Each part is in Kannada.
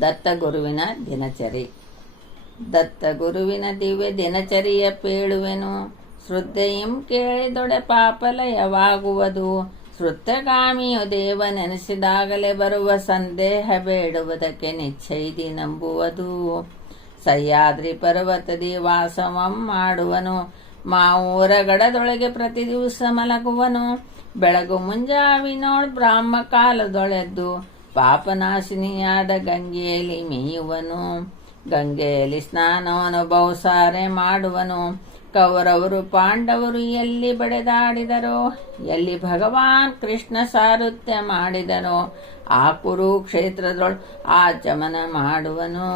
ದತ್ತಗುರುವಿನ ದಿನಚರಿ. ದತ್ತಗುರುವಿನ ದಿವ್ಯ ದಿನಚರಿಯ ಪೇಳುವೆನು. ಶ್ರದ್ಧೆಯಂ ಕೇಳಿದೊಡೆ ಪಾಪಲಯವಾಗುವುದು. ಶ್ರುತಗಾಮಿಯು ದೇವ ನೆನೆಸಿದಾಗಲೇ ಬರುವ ಸಂದೇಹ ಬೇಡುವುದಕ್ಕೆ ನಿಶ್ಚೈದಿ ನಂಬುವುದು. ಸಹ್ಯಾದ್ರಿ ಪರ್ವತದಿ ವಾಸವಂ ಮಾಡುವನು. ಮಾವೂರ ಗಡದೊಳಗೆ ಪ್ರತಿ ದಿವಸ ಮಲಗುವನು. ಬೆಳಗು ಮುಂಜಾವಿನೋಳ್ ಬ್ರಾಹ್ಮ ಕಾಲದೊಳೆದ್ದು ಪಾಪನಾಶಿನಿಯಾದ ಗಂಗೆಯಲ್ಲಿ ಮೇಯುವನು. ಗಂಗೆಯಲ್ಲಿ ಸ್ನಾನವನ್ನು ಬಹುಸಾರೆ ಮಾಡುವನು. ಕೌರವರು ಪಾಂಡವರು ಎಲ್ಲಿ ಬಡೆದಾಡಿದರೋ? ಎಲ್ಲಿ ಭಗವಾನ್ ಕೃಷ್ಣ ಸಾರುತ್ಯ ಮಾಡಿದರೋ, ಆ ಕುರುಕ್ಷೇತ್ರದೊಳು ಆಚಮನ ಮಾಡುವನು.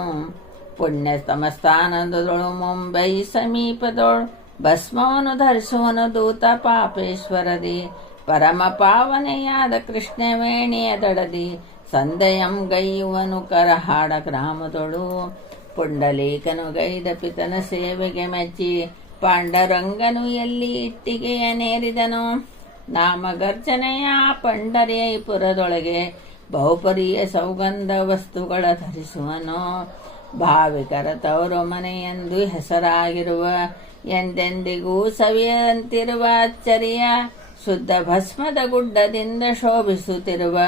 ಪುಣ್ಯ ಸ್ಥಾನದೊಳು ಮುಂಬೈ ಸಮೀಪದೊಳು ಭಸ್ಮವನ್ನು ಧರಿಸುವನು ದೂತ ಪಾಪೇಶ್ವರದಿ. ಪರಮ ಪಾವನೆಯಾದ ಕೃಷ್ಣವೇಣಿಯ ದಡದಿ ಸಂದಯಂ ಗೈಯುವನು ಕರಹಾಡ ಗ್ರಾಮದೊಳು. ಪುಂಡಲೀಕನು ಗೈದ ಪಿತನ ಸೇವೆಗೆ ಮೆಚ್ಚಿ ಪಾಂಡರಂಗನು ಎಲ್ಲಿ ಇಟ್ಟಿಗೆಯ ನೇರಿದನು. ನಾಮಗರ್ಜನೆಯ ಪಂಡರಿಯಪುರದೊಳಗೆ ಬಹುಪರಿಯ ಸೌಗಂಧ ವಸ್ತುಗಳ ಧರಿಸುವನು. ಭಾವಿಕರ ತವರು ಮನೆಯೆಂದು ಹೆಸರಾಗಿರುವ, ಎಂದೆಂದಿಗೂ ಸವಿಯಂತಿರುವ ಅಚ್ಚರಿಯ, ಶುದ್ಧ ಭಸ್ಮದ ಗುಡ್ಡದಿಂದ ಶೋಭಿಸುತ್ತಿರುವ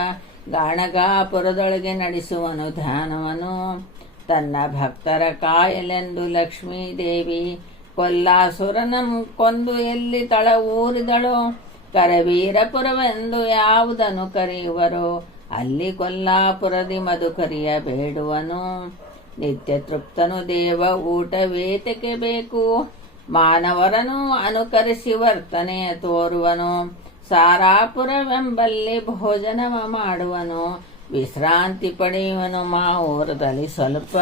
ಗಾಣಗಾಪುರದೊಳಗೆ ನಡೆಸುವನು ಧ್ಯಾನವನು. ತನ್ನ ಭಕ್ತರ ಕಾಯಲೆಂದು ಲಕ್ಷ್ಮೀದೇವಿ ಕೊಲ್ಲಾಸುರನಂ ಕೊಂದು ಎಲ್ಲಿ ತಳ ಊರಿದಳು? ಕರವೀರಪುರವೆಂದು ಯಾವುದನ್ನು ಕರೆಯುವರು? ಅಲ್ಲಿ ಕೊಲ್ಲಾಪುರದಿ ಮಧುಕರಿಯ ಬೇಡುವನು. ನಿತ್ಯ ತೃಪ್ತನು ದೇವ ಊಟವೇತಕ್ಕೆ ಬೇಕು. ಮಾನವರನು ಅನುಕರಿಸಿ ವರ್ತನೆಯ ತೋರುವನು. ಸಾರಾಪುರವೆಂಬಲ್ಲಿ ಭೋಜನ ಮಾಡುವನು ವಿಶ್ರಾಂತಿ ಪಡೆಯುವನು ಮಾವೂರದಲ್ಲಿ ಸ್ವಲ್ಪ.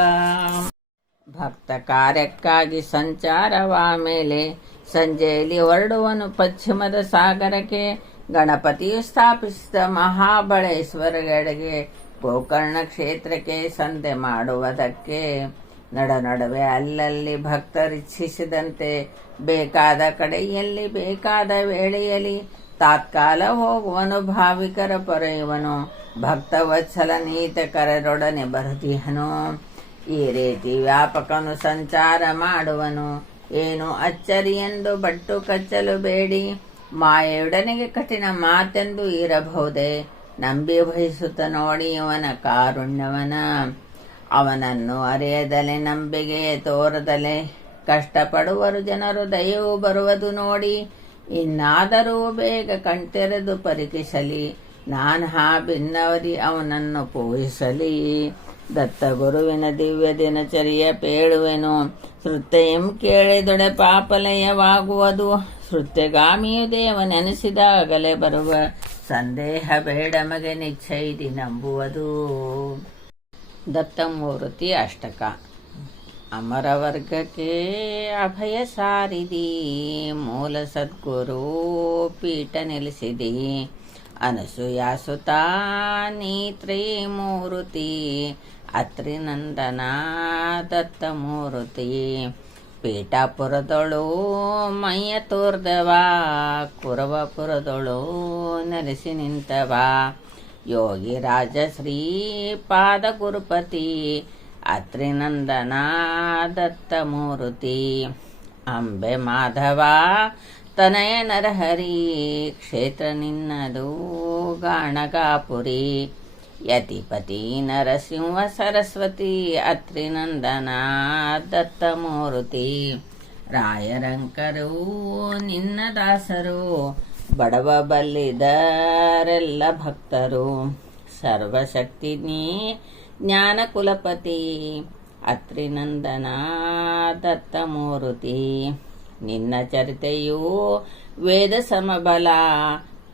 ಭಕ್ತ ಕಾರ್ಯಕ್ಕಾಗಿ ಸಂಚಾರವ ಮೇಲೆ ಸಂಜೆಯಲ್ಲಿ ಹೊರಡುವನು ಪಶ್ಚಿಮದ ಸಾಗರಕ್ಕೆ. ಗಣಪತಿಯು ಸ್ಥಾಪಿಸಿದ ಮಹಾಬಳೇಶ್ವರಗಡೆಗೆ, ಗೋಕರ್ಣ ಕ್ಷೇತ್ರಕ್ಕೆ ಸಂತೆ ಮಾಡುವುದಕ್ಕೆ. ನಡ ನಡುವೆ ಅಲ್ಲಲ್ಲಿ ಭಕ್ತರಿಚ್ಛಿಸಿದಂತೆ ಬೇಕಾದ ಕಡೆಯಲ್ಲಿ ಬೇಕಾದ ವೇಳೆಯಲ್ಲಿ ತಾತ್ಕಾಲ ಹೋಗುವನು, ಭಾವಿಕರ ಪೊರೆಯುವನು. ಭಕ್ತವತ್ಸಲ ನೀತ ಕರರೊಡನೆ ಬರುತ್ತಿಹನು. ಈ ರೀತಿ ವ್ಯಾಪಕನು ಸಂಚಾರ ಮಾಡುವನು. ಏನು ಅಚ್ಚರಿ ಎಂದು ಬಟ್ಟು ಕಚ್ಚಲು ಬೇಡಿ. ಮಾಯೆಯೊಡನೆಗೆ ಕಠಿಣ ಮಾತೆಂದು ಇರಬಹುದೇ. ನಂಬಿ ವಹಿಸುತ್ತ ನೋಡಿ ಇವನ ಕಾರುಣ್ಯವನ. ಅವನನ್ನು ಅರಿಯದಲೆ ನಂಬಿಗೆ ತೋರದಲೆ. ಕಷ್ಟಪಡುವರು ಜನರು ದಯವು ಬರುವುದು ನೋಡಿ. ಇನ್ನಾದರೂ ಬೇಗ ಕಣ್ತೆರೆದು ಪರೀಕ್ಷಿಸಲಿ. ನಾನು ಹಾ ಭಿನ್ನವರಿ ಅವನನ್ನು ಪೂಜಿಸಲಿ ದತ್ತಗುರುವಿನ ದಿವ್ಯ ದಿನಚರಿಯ ಪೇಳುವೆನು. ಶ್ರುತ್ಯಂ ಕೇಳಿದೊಡೆ ಪಾಪಲಯವಾಗುವುದು. ಶೃತ್ಯಗಾಮಿಯು ದೇವ ನೆನೆಸಿದಾಗಲೇ ಬರುವ ಸಂದೇಹ ಬೇಡ ಮಗೆ ನಿಶ್ಚೈದಿ ನಂಬುವುದು. ದತ್ತಮೂರ್ತಿ ಅಷ್ಟಕ. ಅಮರವರ್ಗಕ್ಕೆ ಅಭಯ ಸಾರಿದಿ, ಮೂಲ ಸದ್ಗುರು ಪೀಠ ನಿಲ್ಲಿಸಿದಿ ಅನಸೂಯಾಸುತ ನೀ ನಂದನ ಅತ್ರಿನಂದನ ದತ್ತಮೂರ್ತಿ ಪೀಠಾಪುರದೊಳು ಮೈಯ ತೋರ್ದವ ಕುರವಪುರದೊಳು ನೆಲೆಸಿ ನಿಂತವ. ಯೋಗಿ ರಾಜ ಶ್ರೀ ಪಾದ ಗುರುಪತಿ ಅತ್ರಿನಂದನ ಮೂರ್ತಿ ಅಂಬೆ ಮಾಧವ, ತನಯ ನರಹರಿ, ಕ್ಷೇತ್ರ ನಿನ್ನದು ಗಾಣಗಾಪುರಿ. ಯತಿಪತಿ ನರಸಿಂಹ ಸರಸ್ವತಿ ಅತ್ರಿನಂದನ ದತ್ತಮೂರ್ತಿ ರಾಯರಂಕರು ನಿನ್ನ ದಾಸರು, ಬಡವ ಬಲ್ಲಿದರೆಲ್ಲ ಭಕ್ತರು. ಸರ್ವಶಕ್ತಿ ನೀ ಜ್ಞಾನ ಕುಲಪತಿ ಅತ್ರಿನಂದನ ದತ್ತಮೂರ್ತಿ ನಿನ್ನ ಚರಿತೆಯು ವೇದ ಸಮಬಲ.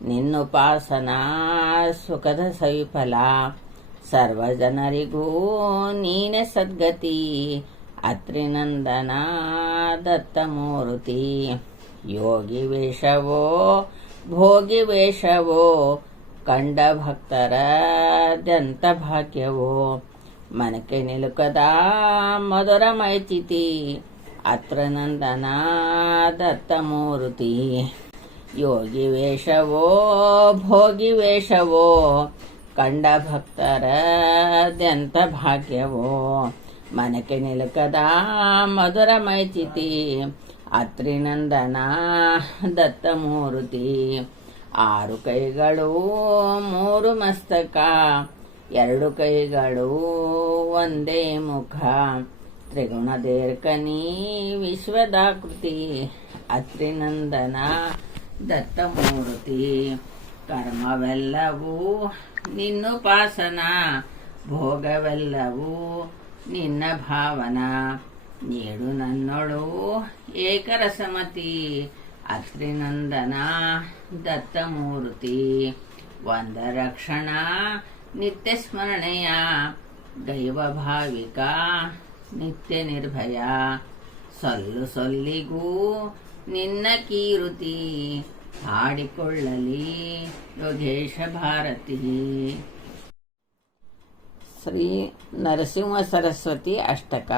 ನಿನ್ನುಪಾಸನ ಸುಖದ ಸವಿಫಲ. ಸರ್ವ ಜನರಿಗೂ ನೀನೆ ಸದ್ಗತಿ. ಅತ್ರಿನಂದನ ದತ್ತಮೂರ್ತಿ ಯೋಗಿ ವೇಷವೋ, ಭೋಗಿ ವೇಷವೋ ಕಂಡ ಭಕ್ತರ ದಂತ ಭಾಗ್ಯವೋ. ಮನಕೆ ನಿಲುಕದ ಮಧುರ ಮೈಚಿತಿ. ಅತ್ರ ನಂದನ ದತ್ತಮೂರ್ತಿ ಯೋಗಿ ವೇಷವೋ, ಭೋಗಿ ವೇಷವೋ, ಕಂಡ ಭಕ್ತರದ್ಯಂತ ಭಾಗ್ಯವೋ. ಮನಕ್ಕೆ ನಿಲುಕದ ಮಧುರ ಮೈಚಿತಿ. ಅತ್ರಿನಂದನ ದತ್ತಮೂರ್ತಿ ಆರು ಕೈಗಳು, ಮೂರು ಮಸ್ತಕ, ಎರಡು ಕೈಗಳು, ಒಂದೇ ಮುಖ. ತ್ರಿಗುಣ ದೇರ್ಕನಿ ವಿಶ್ವದಾಕೃತಿ, ಅತ್ರಿನಂದನ ದತ್ತಮೂರ್ತಿ ಕರ್ಮವೆಲ್ಲವೂ ನಿನ್ನುಪಾಸನ, ಭೋಗವೆಲ್ಲವೂ ನಿನ್ನ ಭಾವನ. ನೀಡು ನನ್ನೊಳು ಏಕರಸಮತಿ ಅತ್ರಿನಂದನ, ದತ್ತಮೂರ್ತಿ ವಂದ ರಕ್ಷಣ ನಿತ್ಯ ಸ್ಮರಣೆಯ ದೈವ ಭಾವಿಕ ನಿತ್ಯ ನಿರ್ಭಯ ಸೊಲ್ಲು ಸೊಲ್ಲಿಗೂ ನಿನ್ನ ಕೀರುತಿ, ಹಾಡಿಕೊಳ್ಳಲಿ ಯೋಗೇಶ ಭಾರತಿ. ಶ್ರೀ ನರಸಿಂಹ ಸರಸ್ವತಿ ಅಷ್ಟಕ.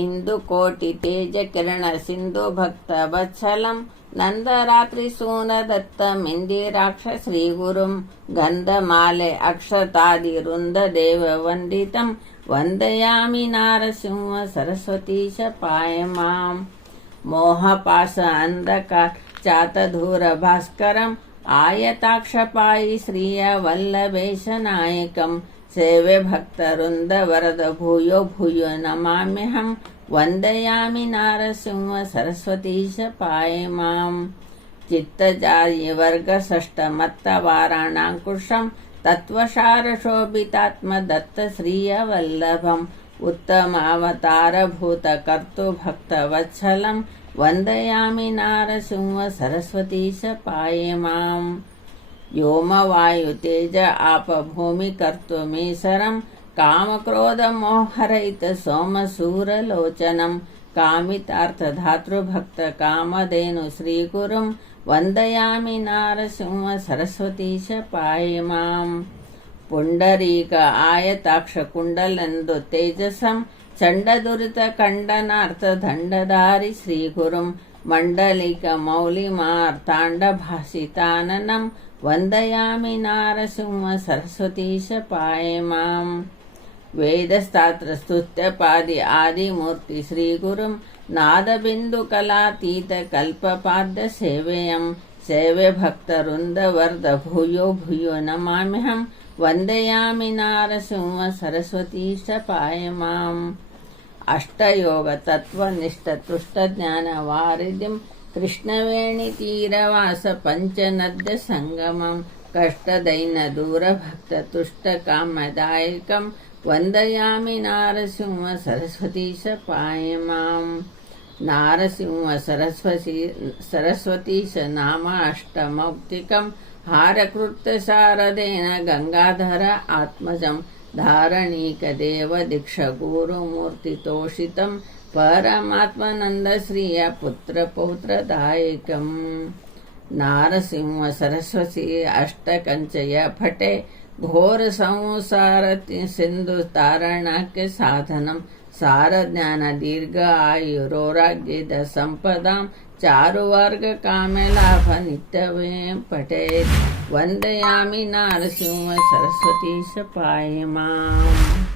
इन्दुकोटितेजकिरणसिन्धुभक्तवत्सलं नन्दरात्रिसूनदत्तमिन्दिराक्षश्रीगुरुं गन्धमाले अक्षतादिरुन्ददेव वन्दितं वन्दयामि नारसिंह सरस्वतीश पाय माम् मोहपाश अन्धकार चातधूरभास्करम् आयताक्षपायि श्रियवल्लभेशनायकम् ಅಕ್ಷತಾದಿ ವೃಂದ ದೇವ ವಂದಿತಂ ವಂದಯಾಮಿ ನಾರಸಿಂಹ ಸರಸ್ವತೀಶ ಪಾಯ ಮಾಂ ಮೋಹಪಾಶ ಅಂಧಕ ಚಾತಧೂರ ಭಾಸ್ಕರಂ ಆಯತಾಕ್ಷಪಾಯಿ ಶ್ರೀಯ ವಲ್ಲಭೇಶ ನಾಯಕಂ ಸೇವೆ ಭಕ್ತವೃಂದ ವರದ ಭೂಯೋ ಭೂಯೋ ನಮಾಮ್ಯಹಂ ವಂದಯಾಮಿ ನಾರಸಿಂಹ ಸರಸ್ವತೀಶ ಪಾಯ ಮಾಂ ಚಿತ್ತಜಾಯಿ ವರ್ಗ ಷಷ್ಟ ಮತ್ತ ವಾರಾಣಾಂಕುಶಂ ತತ್ವಸಾರ ಶೋಭಿತಾತ್ಮ ದತ್ತ ಶ್ರೀಯ ವಲ್ಲಭಂ ಉತ್ತಮಾವತಾರಭೂತ ಕರ್ತು ಭಕ್ತ ವತ್ಸಲಂ ವಂದಯಾಮಿ ನಾರಸಿಂಹ ಸರಸ್ವತೀಶ व्योमवायुतेज आपभूमि कर्तुमीसरं कामक्रोधमोहरहित सोमसूरलोचनं कामितार्थधातृभक्तकामधेनु श्रीगुरुं वन्दयामि नारसिंहसरस्वतीश पाहि माम् पुण्डरीक आयताक्षकुण्डलन्दु तेजसं चण्डदुरितखण्डनार्थदण्डधारि श्रीगुरुम् मण्डलिकमौलिमार्ताण्डभासिताननं वन्दयामि नारसिंहसरस्वतीश पाये माम् वेदस्तात्रस्तुत्यपादि आदिमूर्ति श्रीगुरुं नादबिन्दुकलातीतकल्पपाद्यसेवेयं सेवे भक्तरुन्दवर्धभूयो भूयो नमाम्यहं वन्दयामि नारसिंहसरस्वतीश पाये माम् అష్టయోగ తత్వనిష్ట తుష్టజ్ఞాన వారిద్యం కృష్ణవేణి తీరవాస పంచనద్య సంగమం కష్టదైన దూరభక్త తుష్టకామదాయకం వందయామి నారసింహ సరస్వతీశ పాయమాం నారసింహ సరస్వతి సరస్వతీశ నామాష్టమౌక్తికం హారకృత్య గంగాధర ఆత్మజం धारणीकदेवदीक्षगुरुमूर्तितोषितं परमात्मनन्दश्रिय पुत्रपौत्रदायिकम् नारसिंह सरस्वती अष्टकञ्चय फटे घोरसंसारसिन्धुतारणाख्य साधनं सारज्ञानदीर्घ आयुरोराज्यद सम्पदाम् चारुवर्गकामलाभनित्यवें पठेत् वन्दयामि नारसिंह सरस्वती स पाय माम्